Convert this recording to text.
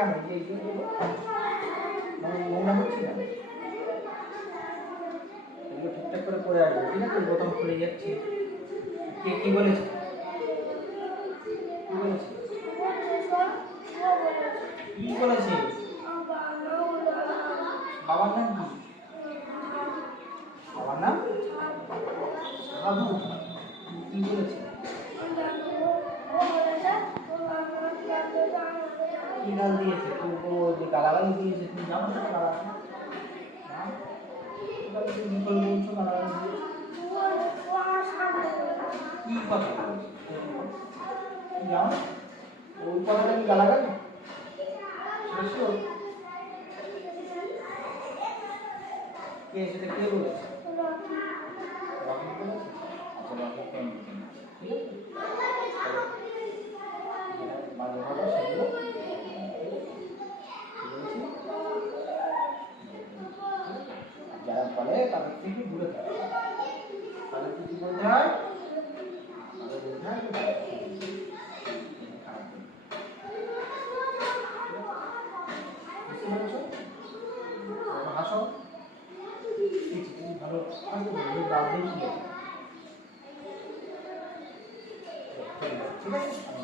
কেন এই যে নোংরা হচ্ছে না, এগুলো ঠিকঠাক করে করে আসবে, ঠিক আছে? বোতাম খুলে যাচ্ছে। কে কি বলেছে? কি বলেছে? কি বলেছে? বাবার নাম কি? বাবার নাম বাবু। কি বলেছে? কি গাল দিয়েছে? তুই গালাগালি দিয়েছে, তুমি জানো না গালাগালি? তুমি বলছো গালাগালি দিয়েছে? কি কথা বলছো? জানো ওই কথাটা কি গালাগালি? কে সেটা কে বলেছে? রকি বলেছে? আচ্ছা রকি ফোন দিচ্ছেন, ঠিক আছে? মাঝে মাঝে সেগুলো যারা বলে তাদের থেকে দূরে থাকে, তাদের কি বলতে হয়? তাদের বলতে হয় হাসো, ভালো ঠিক আছে, আমি